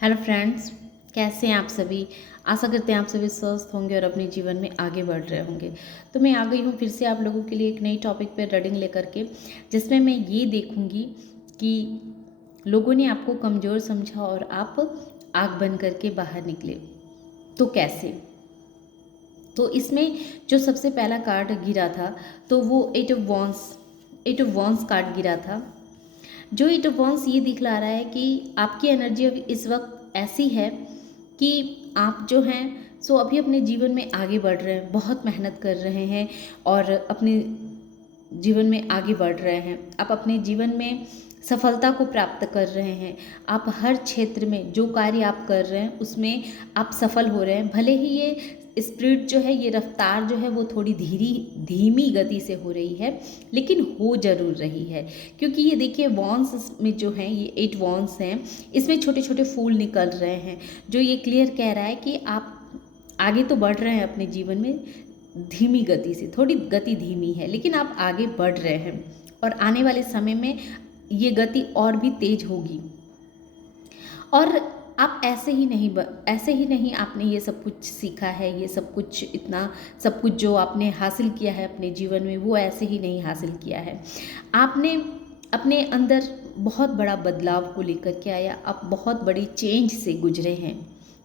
Hello friends, कैसे हैं आप सभी। आशा करते हैं आप सभी स्वस्थ होंगे और अपने जीवन में आगे बढ़ रहे होंगे। तो मैं आ गई हूँ फिर से आप लोगों के लिए एक नई टॉपिक पर रीडिंग लेकर के, जिसमें मैं ये देखूँगी कि लोगों ने आपको कमज़ोर समझा और आप आग बन करके बाहर निकले, तो कैसे। तो इसमें जो सबसे पहला कार्ड गिरा था तो वो एट ऑफ वॉन्स कार्ड गिरा था। जो एट ऑफ वॉन्स ये दिखला रहा है कि आपकी एनर्जी अभी इस वक्त ऐसी है कि आप जो हैं सो अभी अपने जीवन में आगे बढ़ रहे हैं, बहुत मेहनत कर रहे हैं और अपने जीवन में आगे बढ़ रहे हैं। आप अपने जीवन में सफलता को प्राप्त कर रहे हैं। आप हर क्षेत्र में जो कार्य आप कर रहे हैं उसमें आप सफल हो रहे हैं। भले ही ये स्पीड जो है, ये रफ्तार जो है वो थोड़ी धीमी गति से हो रही है, लेकिन हो जरूर रही है। क्योंकि ये देखिए वॉन्स में जो है, ये 8 वॉन्स हैं, इसमें छोटे छोटे फूल निकल रहे हैं, जो ये क्लियर कह रहा है कि आप आगे तो बढ़ रहे हैं अपने जीवन में, धीमी गति से, थोड़ी गति धीमी है लेकिन आप आगे बढ़ रहे हैं और आने वाले समय में ये गति और भी तेज होगी। और आप ऐसे ही नहीं आपने ये सब कुछ सीखा है, ये सब कुछ इतना सब कुछ जो आपने हासिल किया है अपने जीवन में, वो ऐसे ही नहीं हासिल किया है। आपने अपने अंदर बहुत बड़ा बदलाव को लेकर के आया, आप बहुत बड़ी चेंज से गुजरे हैं,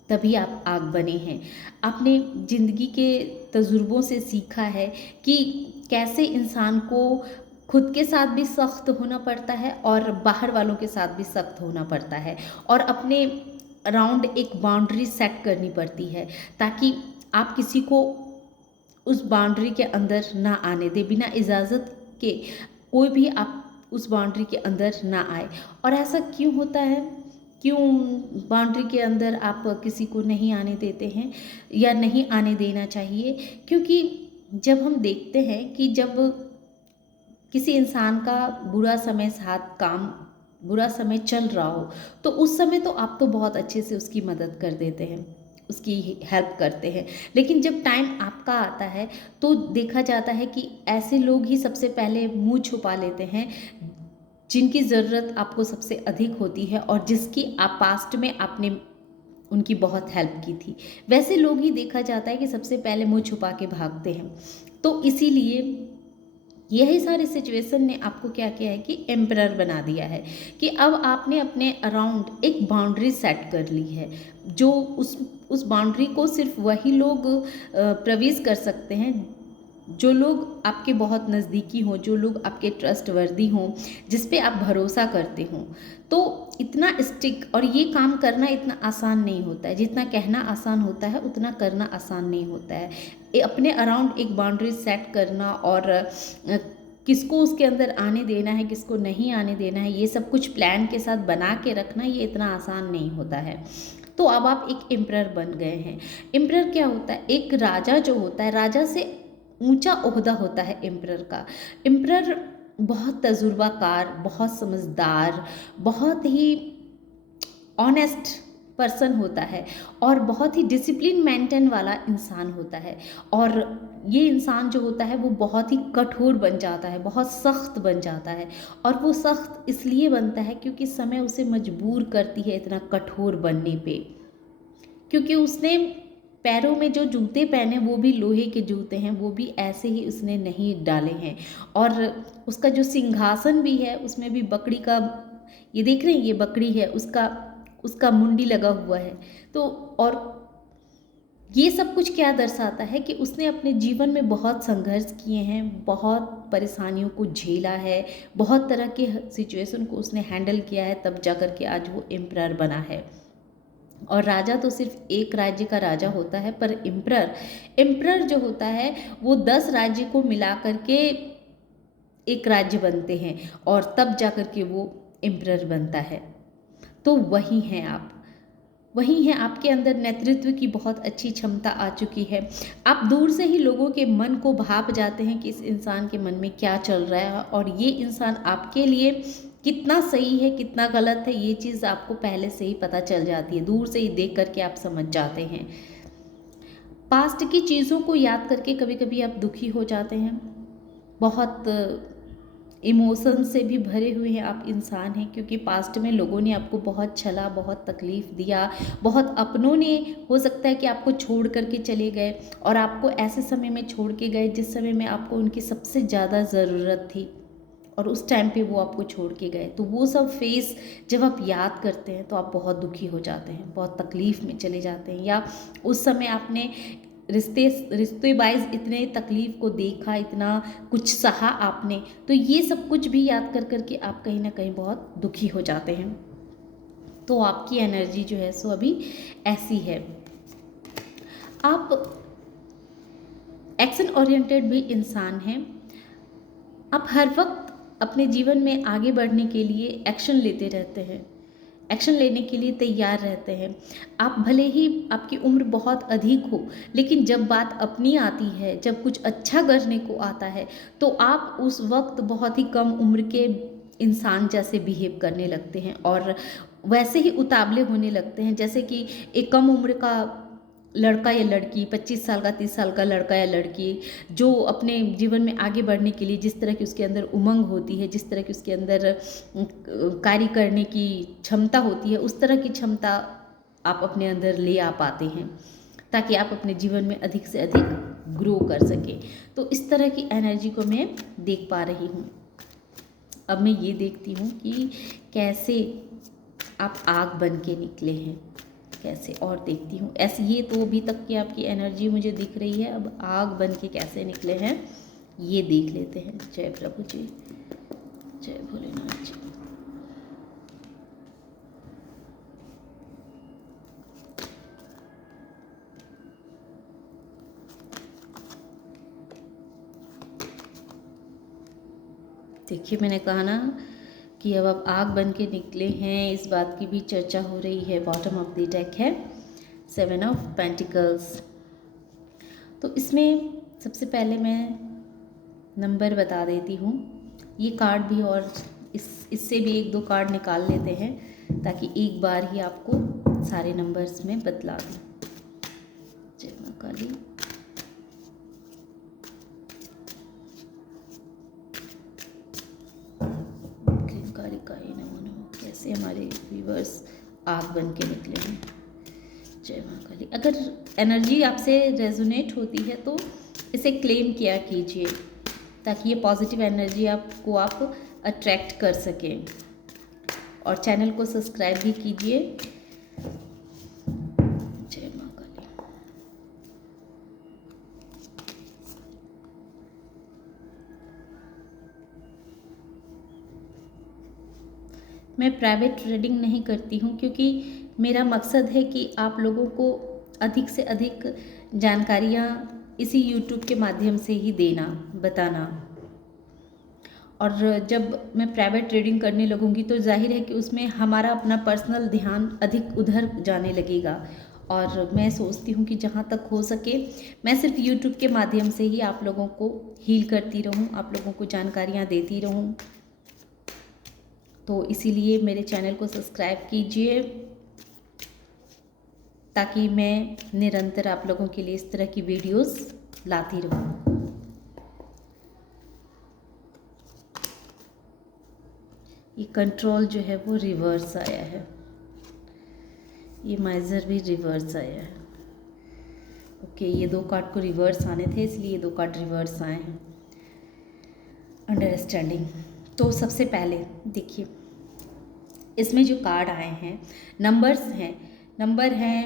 तभी आप आग बने हैं। आपने ज़िंदगी के तजुर्बों से सीखा है कि कैसे इंसान को खुद के साथ भी सख्त होना पड़ता है और बाहर वालों के साथ भी सख्त होना पड़ता है, और अपने अराउंड एक बाउंड्री सेट करनी पड़ती है ताकि आप किसी को उस बाउंड्री के अंदर ना आने दे, बिना इजाज़त के कोई भी आप उस बाउंड्री के अंदर ना आए। और ऐसा क्यों होता है, क्यों बाउंड्री के अंदर आप किसी को नहीं आने देते हैं या नहीं आने देना चाहिए? क्योंकि जब हम देखते हैं कि जब किसी इंसान का बुरा समय चल रहा हो, तो उस समय तो आप तो बहुत अच्छे से उसकी मदद कर देते हैं, उसकी हेल्प करते हैं, लेकिन जब टाइम आपका आता है तो देखा जाता है कि ऐसे लोग ही सबसे पहले मुंह छुपा लेते हैं जिनकी ज़रूरत आपको सबसे अधिक होती है और जिसकी आप पास्ट में आपने उनकी बहुत हेल्प की थी। वैसे लोग ही देखा जाता है कि सबसे पहले मुंह छुपा के भागते हैं। तो इसीलिए यही सारी सिचुएशन ने आपको क्या किया है कि एम्परर बना दिया है कि अब आपने अपने अराउंड एक बाउंड्री सेट कर ली है, जो उस बाउंड्री को सिर्फ वही लोग प्रवेश कर सकते हैं जो लोग आपके बहुत नज़दीकी हों, जो लोग आपके ट्रस्टवर्दी हों, जिस पे आप भरोसा करते हों। तो इतना स्टिक और ये काम करना इतना आसान नहीं होता है, जितना कहना आसान होता है उतना करना आसान नहीं होता है। अपने अराउंड एक बाउंड्री सेट करना और किसको उसके अंदर आने देना है, किसको नहीं आने देना है, ये सब कुछ प्लान के साथ बना के रखना, ये इतना आसान नहीं होता है। तो अब आप एक एम्परर बन गए हैं। एम्परर क्या होता है? एक राजा जो होता है, राजा से ऊंचा ओहदा होता है एम्परर का। एम्परर बहुत तजुर्बाकार, बहुत समझदार, बहुत ही ऑनेस्ट पर्सन होता है और बहुत ही डिसिप्लिन मेंटेन वाला इंसान होता है। और ये इंसान जो होता है वो बहुत ही कठोर बन जाता है, बहुत सख्त बन जाता है। और वो सख्त इसलिए बनता है क्योंकि समय उसे मजबूर करती है इतना कठोर बनने पे, क्योंकि उसने पैरों में जो जूते पहने वो भी लोहे के जूते हैं, वो भी ऐसे ही उसने नहीं डाले हैं। और उसका जो सिंहासन भी है उसमें भी बकरी का, ये देख रहे हैं, ये बकरी है, उसका उसका मुंडी लगा हुआ है। तो और ये सब कुछ क्या दर्शाता है कि उसने अपने जीवन में बहुत संघर्ष किए हैं, बहुत परेशानियों को झेला है, बहुत तरह के सिचुएशन को उसने हैंडल किया है, तब जा कर के आज वो एम्परर बना है। और राजा तो सिर्फ एक राज्य का राजा होता है, पर एम्परर जो होता है वो 10 राज्य को मिला करके एक राज्य बनते हैं और तब जा कर के वो एम्परर बनता है। तो वही हैं आप, वही हैं, आपके अंदर नेतृत्व की बहुत अच्छी क्षमता आ चुकी है। आप दूर से ही लोगों के मन को भाप जाते हैं कि इस इंसान के मन में क्या चल रहा है और ये इंसान आपके लिए कितना सही है कितना गलत है, ये चीज़ आपको पहले से ही पता चल जाती है, दूर से ही देख करके आप समझ जाते हैं। पास्ट की चीज़ों को याद करके कभी कभी आप दुखी हो जाते हैं, बहुत इमोशन से भी भरे हुए हैं आप इंसान हैं, क्योंकि पास्ट में लोगों ने आपको बहुत छला, बहुत तकलीफ़ दिया, बहुत अपनों ने हो सकता है कि आपको छोड़ करके चले गए, और आपको ऐसे समय में छोड़ के गए जिस समय में आपको उनकी सबसे ज़्यादा ज़रूरत थी, और उस टाइम पे वो आपको छोड़ के गए। तो वो सब फेस जब आप याद करते हैं तो आप बहुत दुखी हो जाते हैं, बहुत तकलीफ़ में चले जाते हैं, या उस समय आपने रिश्ते वाइज इतने तकलीफ़ को देखा, इतना कुछ सहा आपने, तो ये सब कुछ भी याद कर कर के आप कहीं ना कहीं बहुत दुखी हो जाते हैं। तो आपकी एनर्जी जो है सो अभी ऐसी है। आप एक्शन ओरिएंटेड भी इंसान हैं। आप हर वक्त अपने जीवन में आगे बढ़ने के लिए एक्शन लेते रहते हैं, एक्शन लेने के लिए तैयार रहते हैं। आप भले ही आपकी उम्र बहुत अधिक हो, लेकिन जब बात अपनी आती है, जब कुछ अच्छा करने को आता है, तो आप उस वक्त बहुत ही कम उम्र के इंसान जैसे बिहेव करने लगते हैं, और वैसे ही उतावले होने लगते हैं जैसे कि एक कम उम्र का लड़का या लड़की, 25 साल का, 30 साल का लड़का या लड़की, जो अपने जीवन में आगे बढ़ने के लिए जिस तरह की उसके अंदर उमंग होती है, जिस तरह की उसके अंदर कार्य करने की क्षमता होती है, उस तरह की क्षमता आप अपने अंदर ले आ पाते हैं, ताकि आप अपने जीवन में अधिक से अधिक ग्रो कर सकें। तो इस तरह की एनर्जी को मैं देख पा रही हूँ। अब मैं ये देखती हूँ कि कैसे आप आग बन के निकले हैं, कैसे, और देखती हूँ ऐसे। ये तो अभी तक की आपकी एनर्जी मुझे दिख रही है, अब आग बन के कैसे निकले हैं ये देख लेते हैं। जय प्रभु जी, जय भोलेनाथ जी। देखिए, मैंने कहा ना कि अब आप आग बन के निकले हैं, इस बात की भी चर्चा हो रही है। बॉटम ऑफ द डेक है 7 ऑफ पेंटिकल्स। तो इसमें सबसे पहले मैं नंबर बता देती हूँ। ये कार्ड भी, और इससे भी एक दो कार्ड निकाल लेते हैं, ताकि एक बार ही आपको सारे नंबर्स में बतला दूँ। जय माँ काली। कैसे हमारे व्यूवर्स आग बन के निकले हैं। जय माँ काली। अगर एनर्जी आपसे रेजोनेट होती है तो इसे क्लेम किया कीजिए, ताकि ये पॉजिटिव एनर्जी आपको आप अट्रैक्ट कर सकें, और चैनल को सब्सक्राइब भी कीजिए। जय माँ काली। मैं प्राइवेट रीडिंग नहीं करती हूँ, क्योंकि मेरा मकसद है कि आप लोगों को अधिक से अधिक जानकारियाँ इसी यूट्यूब के माध्यम से ही देना, बताना। और जब मैं प्राइवेट रीडिंग करने लगूंगी तो जाहिर है कि उसमें हमारा अपना पर्सनल ध्यान अधिक उधर जाने लगेगा, और मैं सोचती हूँ कि जहाँ तक हो सके मैं सिर्फ यूट्यूब के माध्यम से ही आप लोगों को हील करती रहूँ, आप लोगों को जानकारियाँ देती रहूँ। तो इसीलिए मेरे चैनल को सब्सक्राइब कीजिए, ताकि मैं निरंतर आप लोगों के लिए इस तरह की वीडियोस लाती रहूं। ये कंट्रोल जो है वो रिवर्स आया है, ये माइजर भी रिवर्स आया है। ओके, ये दो कार्ड को रिवर्स आने थे, इसलिए ये दो कार्ड रिवर्स आए हैं। अंडरस्टैंडिंग। तो सबसे पहले देखिए, इसमें जो कार्ड आए हैं, नंबर्स हैं, नंबर हैं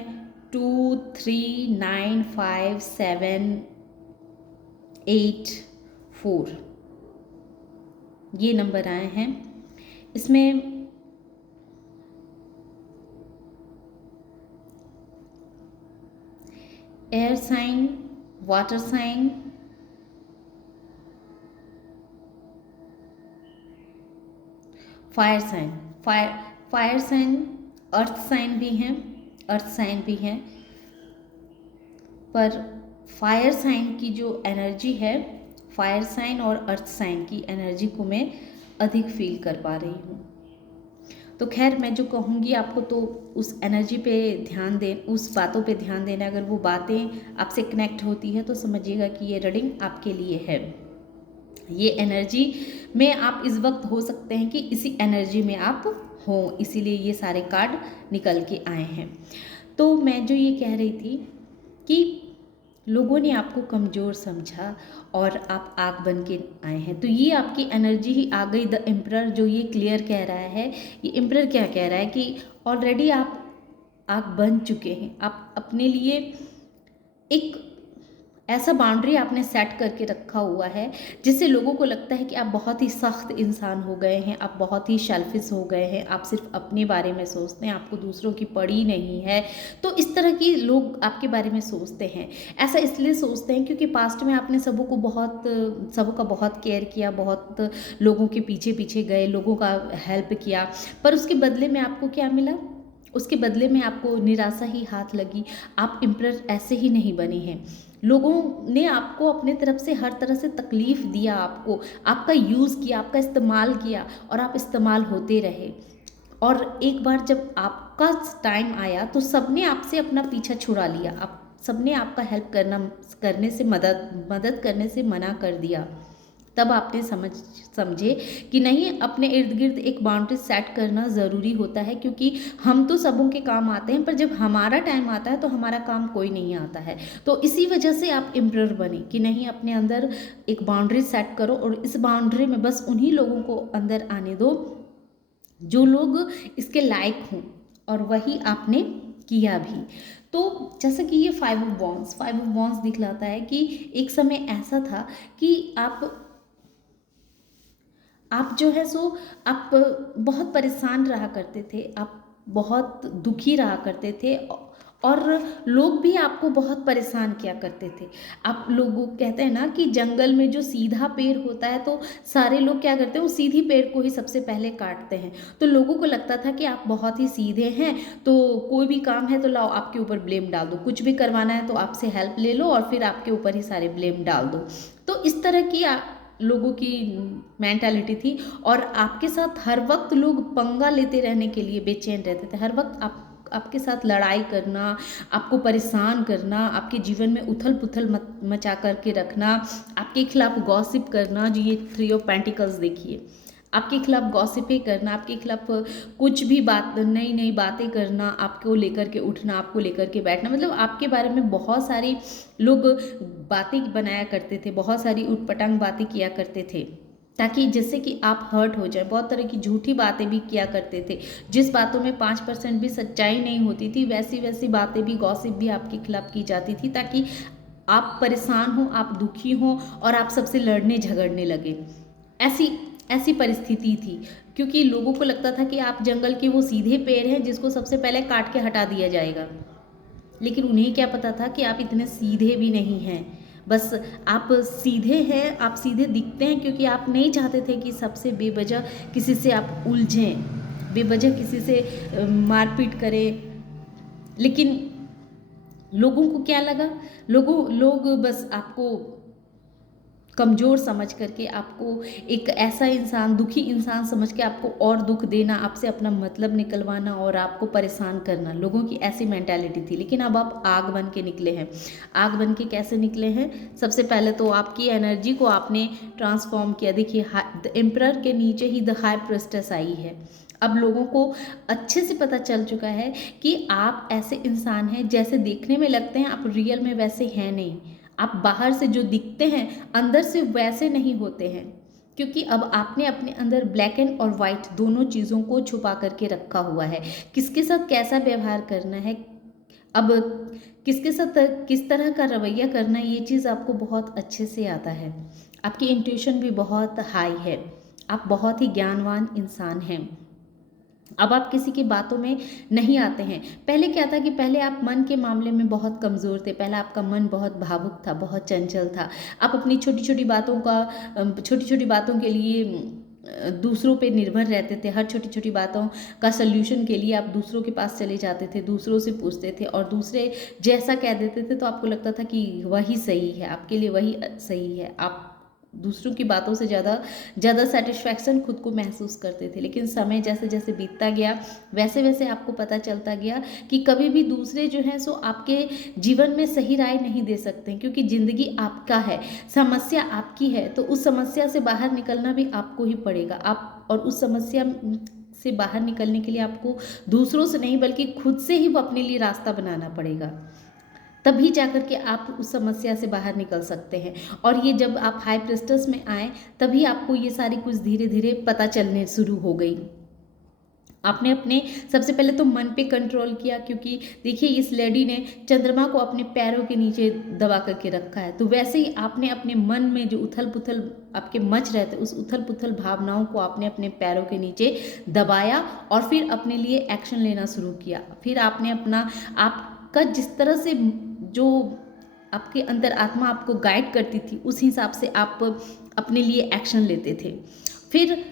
2, 3, 9, 5, 7, 8, 4, ये नंबर आए हैं। इसमें air sign, water sign, fire sign, fire sign, earth sign भी हैं, अर्थ साइन भी हैं। पर फायर साइन की जो एनर्जी है, फायर साइन और अर्थ साइन की एनर्जी को मैं अधिक फील कर पा रही हूँ। तो खैर, मैं जो कहूँगी आपको, तो उस एनर्जी पे ध्यान दें, उस बातों पे ध्यान देना। अगर वो बातें आपसे कनेक्ट होती है तो समझिएगा कि ये रीडिंग आपके लिए है। ये एनर्जी में आप इस वक्त हो सकते हैं कि इसी एनर्जी में आप हो, इसीलिए ये सारे कार्ड निकल के आए हैं। तो मैं जो ये कह रही थी कि लोगों ने आपको कमज़ोर समझा और आप आग बन के आए हैं, तो ये आपकी एनर्जी ही आ गई। द एम्परर जो ये क्लियर कह रहा है, ये एम्परर क्या कह रहा है कि ऑलरेडी आप आग बन चुके हैं। आप अपने लिए एक ऐसा बाउंड्री आपने सेट करके रखा हुआ है जिससे लोगों को लगता है कि आप बहुत ही सख्त इंसान हो गए हैं, आप बहुत ही शेल्फिश हो गए हैं, आप सिर्फ अपने बारे में सोचते हैं, आपको दूसरों की पड़ी नहीं है। तो इस तरह की लोग आपके बारे में सोचते हैं। ऐसा इसलिए सोचते हैं क्योंकि पास्ट में आपने सबका बहुत केयर किया, बहुत लोगों के पीछे पीछे गए, लोगों का हेल्प किया, पर उसके बदले में आपको क्या मिला? उसके बदले में आपको निराशा ही हाथ लगी। आप एम्परर ऐसे ही नहीं बने हैं। लोगों ने आपको अपने तरफ से हर तरह से तकलीफ़ दिया, आपको आपका यूज़ किया, आपका इस्तेमाल किया और आप इस्तेमाल होते रहे। और एक बार जब आपका टाइम आया तो सबने आपसे अपना पीछा छुड़ा लिया। आप सबने आपका हेल्प करने से मदद करने से मना कर दिया। तब आपने समझे कि नहीं, अपने इर्द गिर्द एक बाउंड्री सेट करना ज़रूरी होता है, क्योंकि हम तो सबों के काम आते हैं पर जब हमारा टाइम आता है तो हमारा काम कोई नहीं आता है। तो इसी वजह से आप एम्परर बने कि नहीं, अपने अंदर एक बाउंड्री सेट करो और इस बाउंड्री में बस उन्हीं लोगों को अंदर आने दो जो लोग इसके लायक हों, और वही आपने किया भी। तो जैसा कि ये फाइव ऑफ वॉन्ड्स दिखलाता है कि एक समय ऐसा था कि आप जो है सो आप बहुत परेशान रहा करते थे, आप बहुत दुखी रहा करते थे, और लोग भी आपको बहुत परेशान किया करते थे। आप लोगों कहते हैं ना कि जंगल में जो सीधा पेड़ होता है तो सारे लोग क्या करते हैं, वो सीधी पेड़ को ही सबसे पहले काटते हैं। तो लोगों को लगता था कि आप बहुत ही सीधे हैं, तो कोई भी काम है तो लाओ आपके ऊपर ब्लेम डाल दो, कुछ भी करवाना है तो आपसे हेल्प ले लो और फिर आपके ऊपर ही सारे ब्लेम डाल दो। तो इस तरह की लोगों की मेंटालिटी थी, और आपके साथ हर वक्त लोग पंगा लेते रहने के लिए बेचैन रहते थे। हर वक्त आपके साथ लड़ाई करना, आपको परेशान करना, आपके जीवन में उथल पुथल मचा करके रखना, आपके खिलाफ गॉसिप करना। जो ये 3 ऑफ पेंटिकल्स देखिए, आपके खिलाफ गॉसिपें करना, आपके खिलाफ कुछ भी नई नई बातें करना, आपको लेकर के उठना, आपको लेकर के बैठना, मतलब आपके बारे में बहुत सारी लोग बातें बनाया करते थे, बहुत सारी उटपटांग बातें किया करते थे, ताकि जिससे कि आप हर्ट हो जाए। बहुत तरह की झूठी बातें भी किया करते थे, जिस बातों में 5% भी सच्चाई नहीं होती थी, वैसी वैसी बातें भी, गॉसिप भी आपके खिलाफ की जाती थी, ताकि आप परेशान हो, आप दुखी हो और आप सबसे लड़ने झगड़ने लगे। ऐसी ऐसी परिस्थिति थी, क्योंकि लोगों को लगता था कि आप जंगल के वो सीधे पेड़ हैं जिसको सबसे पहले काट के हटा दिया जाएगा। लेकिन उन्हें क्या पता था कि आप इतने सीधे भी नहीं हैं। बस आप सीधे हैं, आप सीधे दिखते हैं क्योंकि आप नहीं चाहते थे कि सबसे बेवजह किसी से आप उलझें, बेवजह किसी से मारपीट करें। लेकिन लोगों को क्या लगा, लोग बस आपको कमज़ोर समझ करके, आपको एक ऐसा इंसान, दुखी इंसान समझ के आपको और दुख देना, आपसे अपना मतलब निकलवाना और आपको परेशान करना, लोगों की ऐसी मेंटालिटी थी। लेकिन अब आप आग बन के निकले हैं। आग बन के कैसे निकले हैं? सबसे पहले तो आपकी एनर्जी को आपने ट्रांसफॉर्म किया। देखिए, द एम्परर के नीचे ही द हाई प्रेस्टेस आई है। अब लोगों को अच्छे से पता चल चुका है कि आप ऐसे इंसान हैं, जैसे देखने में लगते हैं, आप रियल में वैसे हैं नहीं। आप बाहर से जो दिखते हैं, अंदर से वैसे नहीं होते हैं, क्योंकि अब आपने अपने अंदर ब्लैक एंड और वाइट दोनों चीज़ों को छुपा करके रखा हुआ है। किसके साथ कैसा व्यवहार करना है, अब किसके साथ किस तरह का रवैया करना है, ये चीज़ आपको बहुत अच्छे से आता है। आपकी इंट्यूशन भी बहुत हाई है, आप बहुत ही ज्ञानवान इंसान हैं। अब आप किसी की बातों में नहीं आते हैं। पहले क्या था कि पहले आप मन के मामले में बहुत कमज़ोर थे, पहले आपका मन बहुत भावुक था, बहुत चंचल था। आप अपनी छोटी छोटी बातों के लिए दूसरों पे निर्भर रहते थे। हर छोटी छोटी बातों का सल्यूशन के लिए आप दूसरों के पास चले जाते थे, दूसरों से पूछते थे, और दूसरे जैसा कह देते थे तो आपको लगता था कि वही सही है, आपके लिए वही सही है। आप दूसरों की बातों से ज़्यादा सेटिस्फैक्शन खुद को महसूस करते थे। लेकिन समय जैसे जैसे बीतता गया, वैसे वैसे आपको पता चलता गया कि कभी भी दूसरे जो हैं सो आपके जीवन में सही राय नहीं दे सकते हैं, क्योंकि ज़िंदगी आपका है, समस्या आपकी है, तो उस समस्या से बाहर निकलना भी आपको ही पड़ेगा। आप और उस समस्या से बाहर निकलने के लिए आपको दूसरों से नहीं बल्कि खुद से ही वो अपने लिए रास्ता बनाना पड़ेगा। तभी जाकर के आप उस समस्या से बाहर निकल सकते हैं। और ये जब आप हाई प्रेस्टस में आए, तभी आपको ये सारी कुछ धीरे धीरे पता चलने शुरू हो गई। आपने अपने सबसे पहले तो मन पे कंट्रोल किया, क्योंकि देखिए इस लेडी ने चंद्रमा को अपने पैरों के नीचे दबा करके रखा है। तो वैसे ही आपने अपने मन में जो उथल पुथल आपके मच रहे थे, उस उथल पुथल भावनाओं को आपने अपने पैरों के नीचे दबाया और फिर अपने लिए एक्शन लेना शुरू किया। फिर आपने अपना आपका जिस तरह से जो आपके अंदर आत्मा आपको गाइड करती थी, उस हिसाब से आप अपने लिए एक्शन लेते थे। फिर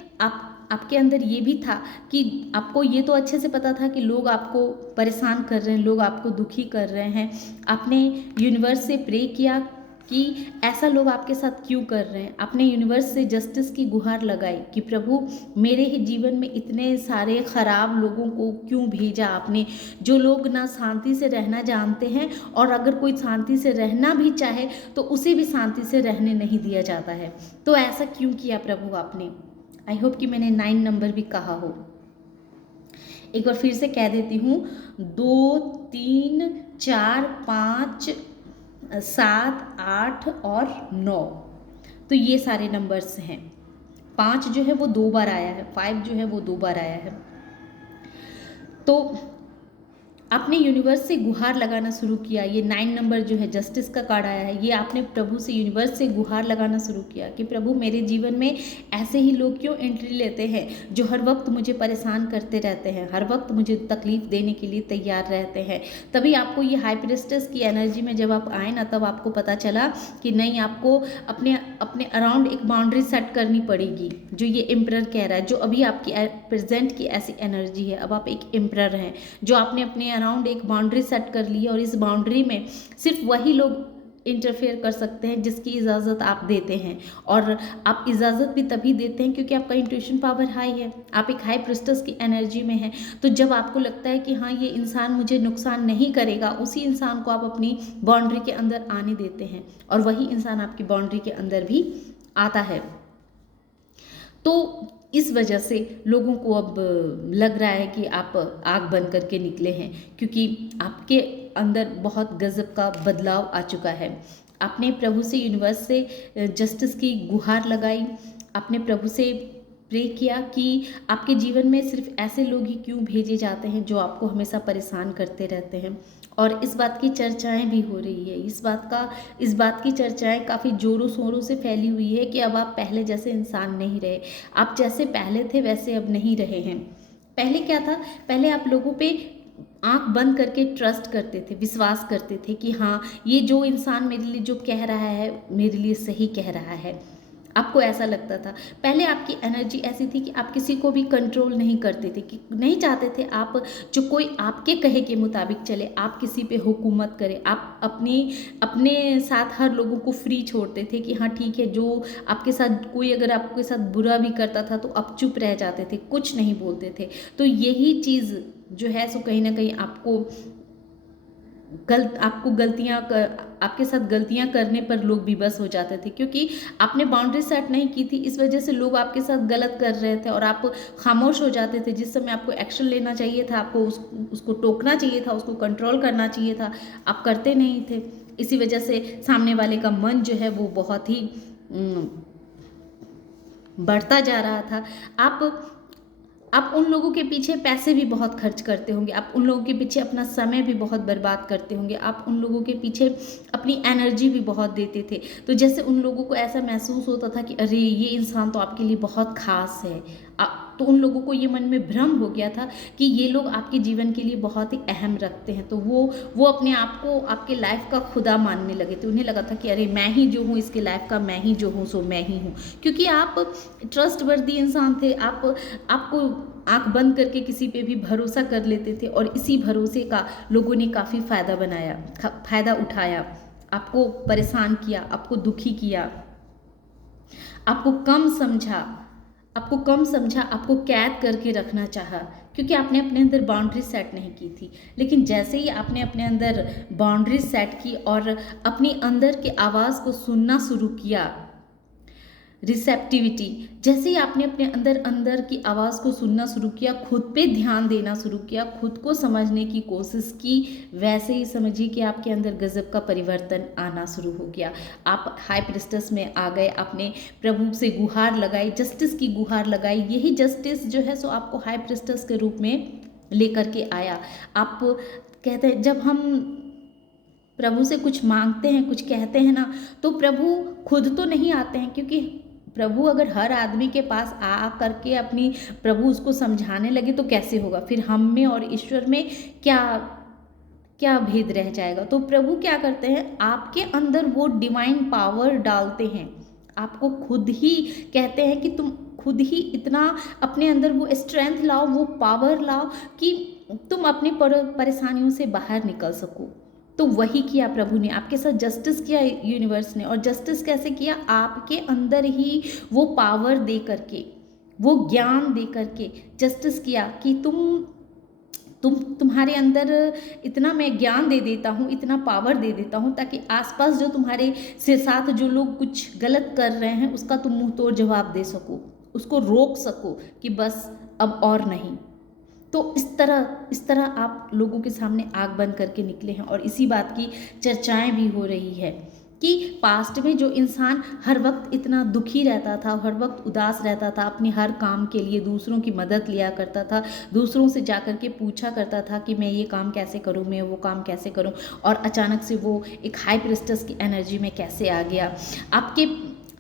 आपके अंदर ये भी था कि आपको ये तो अच्छे से पता था कि लोग आपको परेशान कर रहे हैं, लोग आपको दुखी कर रहे हैं। आपने यूनिवर्स से प्रे किया कि ऐसा लोग आपके साथ क्यों कर रहे हैं। आपने यूनिवर्स से जस्टिस की गुहार लगाई कि प्रभु मेरे ही जीवन में इतने सारे ख़राब लोगों को क्यों भेजा आपने, जो लोग ना शांति से रहना जानते हैं, और अगर कोई शांति से रहना भी चाहे तो उसे भी शांति से रहने नहीं दिया जाता है। तो ऐसा क्यों किया प्रभु आपने। आई होप कि मैंने 9 नंबर भी कहा हो। एक बार फिर से कह देती हूँ, 2, 3, 4, 5, 7, 8 और 9, तो ये सारे नंबर्स हैं। 5 जो है वो 2 बार आया है, 5 जो है वो 2 बार आया है। तो आपने यूनिवर्स से गुहार लगाना शुरू किया। ये 9 नंबर जो है जस्टिस का कार्ड आया है, ये आपने प्रभु से यूनिवर्स से गुहार लगाना शुरू किया कि प्रभु मेरे जीवन में ऐसे ही लोग क्यों एंट्री लेते हैं जो हर वक्त मुझे परेशान करते रहते हैं, हर वक्त मुझे तकलीफ देने के लिए तैयार रहते हैं। तभी आपको ये हाई प्रीस्टेस की एनर्जी में जब आप आए ना, तब आपको पता चला कि नहीं, आपको अपने अपने अराउंड एक बाउंड्री सेट करनी पड़ेगी। जो ये एम्परर कह रहा है, जो अभी आपकी प्रेजेंट की ऐसी एनर्जी है, अब आप एक एम्परर हैं, जो आपने अपने अराउंड एक बाउंड्री सेट कर ली है, और इस बाउंड्री में सिर्फ वही लोग इंटरफेयर कर सकते हैं जिसकी इजाज़त आप देते हैं। और आप इजाज़त भी तभी देते हैं क्योंकि आपका इंट्यूशन पावर हाई है, आप एक हाई प्रिस्टस की एनर्जी में हैं। तो जब आपको लगता है कि हाँ ये इंसान मुझे नुकसान नहीं करेगा, उसी इंसान को आप अपनी बाउंड्री के अंदर आने देते हैं, और वही इंसान आपकी बाउंड्री के अंदर भी आता है। तो इस वजह से लोगों को अब लग रहा है कि आप आग बन करके निकले हैं, क्योंकि आपके अंदर बहुत गजब का बदलाव आ चुका है। आपने प्रभु से यूनिवर्स से जस्टिस की गुहार लगाई, आपने प्रभु से प्रे किया कि आपके जीवन में सिर्फ ऐसे लोग ही क्यों भेजे जाते हैं जो आपको हमेशा परेशान करते रहते हैं। और इस बात की चर्चाएं भी हो रही है, इस बात की चर्चाएं काफ़ी ज़ोरों शोरों से फैली हुई है कि अब आप पहले जैसे इंसान नहीं रहे, आप जैसे पहले थे वैसे अब नहीं रहे हैं। पहले क्या था, पहले आप लोगों पे आंख बंद करके ट्रस्ट करते थे, विश्वास करते थे कि हाँ ये जो इंसान मेरे लिए जो कह रहा है मेरे लिए सही कह रहा है। आपको ऐसा लगता था। पहले आपकी एनर्जी ऐसी थी कि आप किसी को भी कंट्रोल नहीं करते थे, कि नहीं चाहते थे आप जो कोई आपके कहे के मुताबिक चले, आप किसी पे हुकूमत करें, आप अपने साथ हर लोगों को फ्री छोड़ते थे कि हाँ ठीक है, जो आपके साथ कोई अगर आपके साथ बुरा भी करता था तो आप चुप रह जाते थे, कुछ नहीं बोलते थे। तो यही चीज़ जो है सो कहीं ना कहीं आपको आपके साथ गलतियां करने पर लोग भी बस हो जाते थे, क्योंकि आपने बाउंड्री सेट नहीं की थी। इस वजह से लोग आपके साथ गलत कर रहे थे और आप खामोश हो जाते थे। जिस समय आपको एक्शन लेना चाहिए था, आपको उसको टोकना चाहिए था, उसको कंट्रोल करना चाहिए था, आप करते नहीं थे। इसी वजह से सामने वाले का मन जो है वो बहुत ही बढ़ता जा रहा था। आप उन लोगों के पीछे पैसे भी बहुत खर्च करते होंगे, आप उन लोगों के पीछे अपना समय भी बहुत बर्बाद करते होंगे, आप उन लोगों के पीछे अपनी एनर्जी भी बहुत देते थे। तो जैसे उन लोगों को ऐसा महसूस होता था कि अरे ये इंसान तो आपके लिए बहुत खास है। तो उन लोगों को ये मन में भ्रम हो गया था कि ये लोग आपके जीवन के लिए बहुत ही अहम रखते हैं। तो वो अपने आप को आपके लाइफ का खुदा मानने लगे थे। उन्हें लगा था कि अरे मैं ही जो हूँ इसके लाइफ का, मैं ही जो हूँ सो मैं ही हूँ, क्योंकि आप ट्रस्टवर्दी इंसान थे। आपको आंख बंद करके किसी पे भी भरोसा कर लेते थे, और इसी भरोसे का लोगों ने काफ़ी फ़ायदा उठाया, आपको परेशान किया, आपको दुखी किया। आपको कम समझा, आपको कम समझा, आपको कैद करके रखना चाहा, क्योंकि आपने अपने अंदर बाउंड्री सेट नहीं की थी। लेकिन जैसे ही आपने अपने अंदर बाउंड्री सेट की और अपनी अंदर की आवाज़ को सुनना शुरू किया, रिसेप्टिविटी, जैसे ही आपने अपने अंदर अंदर की आवाज़ को सुनना शुरू किया, खुद पे ध्यान देना शुरू किया, खुद को समझने की कोशिश की, वैसे ही समझिए कि आपके अंदर गजब का परिवर्तन आना शुरू हो गया। आप हाई प्रिस्टस में आ गए, आपने प्रभु से गुहार लगाई, जस्टिस की गुहार लगाई। यही जस्टिस जो है सो आपको हाई प्रिस्टस के रूप में लेकर के आया। आप कहते हैं, जब हम प्रभु से कुछ मांगते हैं, कुछ कहते हैं ना, तो प्रभु खुद तो नहीं आते हैं, क्योंकि प्रभु अगर हर आदमी के पास आ करके अपनी प्रभु उसको समझाने लगे तो कैसे होगा? फिर हम में और ईश्वर में क्या क्या भेद रह जाएगा? तो प्रभु क्या करते हैं, आपके अंदर वो डिवाइन पावर डालते हैं। आपको खुद ही कहते हैं कि तुम खुद ही इतना अपने अंदर वो स्ट्रेंथ लाओ, वो पावर लाओ कि तुम अपनी परेशानियों से बाहर निकल सको। तो वही किया प्रभु ने, आपके साथ जस्टिस किया यूनिवर्स ने। और जस्टिस कैसे किया? आपके अंदर ही वो पावर दे करके, वो ज्ञान दे करके जस्टिस किया कि तुम्हारे अंदर इतना मैं ज्ञान दे देता हूँ, इतना पावर दे देता हूँ, ताकि आसपास जो तुम्हारे से साथ जो लोग कुछ गलत कर रहे हैं उसका तुम मुंह तोड़ जवाब दे सको, उसको रोक सको कि बस अब और नहीं। तो इस तरह आप लोगों के सामने आग बन करके निकले हैं। और इसी बात की चर्चाएं भी हो रही है कि पास्ट में जो इंसान हर वक्त इतना दुखी रहता था, हर वक्त उदास रहता था, अपने हर काम के लिए दूसरों की मदद लिया करता था, दूसरों से जाकर के पूछा करता था कि मैं ये काम कैसे करूँ, मैं वो काम कैसे करूँ, और अचानक से वो एक हाई प्रिस्टस की एनर्जी में कैसे आ गया।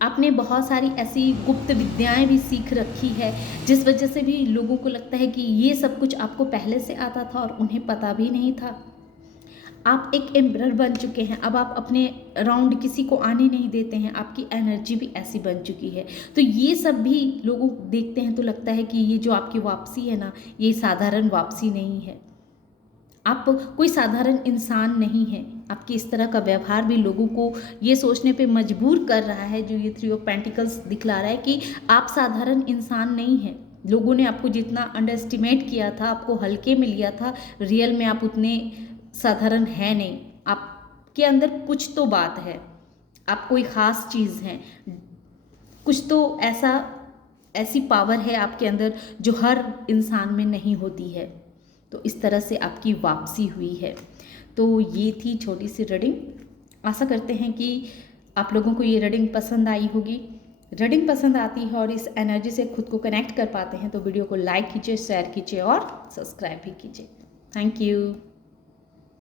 आपने बहुत सारी ऐसी गुप्त विद्याएं भी सीख रखी है, जिस वजह से भी लोगों को लगता है कि ये सब कुछ आपको पहले से आता था और उन्हें पता भी नहीं था। आप एक एम्परर बन चुके हैं, अब आप अपने अराउंड किसी को आने नहीं देते हैं, आपकी एनर्जी भी ऐसी बन चुकी है। तो ये सब भी लोगों देखते हैं तो लगता है कि ये जो आपकी वापसी है ना, ये साधारण वापसी नहीं है, आप कोई साधारण इंसान नहीं है। आपकी इस तरह का व्यवहार भी लोगों को ये सोचने पे मजबूर कर रहा है, जो ये 3 ऑफ पेंटिकल्स दिखला रहा है कि आप साधारण इंसान नहीं हैं। लोगों ने आपको जितना अंडर एस्टिमेट किया था, आपको हल्के में लिया था, रियल में आप उतने साधारण हैं नहीं। आपके अंदर कुछ तो बात है, आप कोई ख़ास चीज़ हैं, कुछ तो ऐसी पावर है आपके अंदर जो हर इंसान में नहीं होती है। तो इस तरह से आपकी वापसी हुई है। तो ये थी छोटी सी रीडिंग। आशा करते हैं कि आप लोगों को ये रीडिंग पसंद आई होगी। रीडिंग पसंद आती है और इस एनर्जी से खुद को कनेक्ट कर पाते हैं तो वीडियो को लाइक कीजिए, शेयर कीजिए और सब्सक्राइब भी कीजिए। Thank you.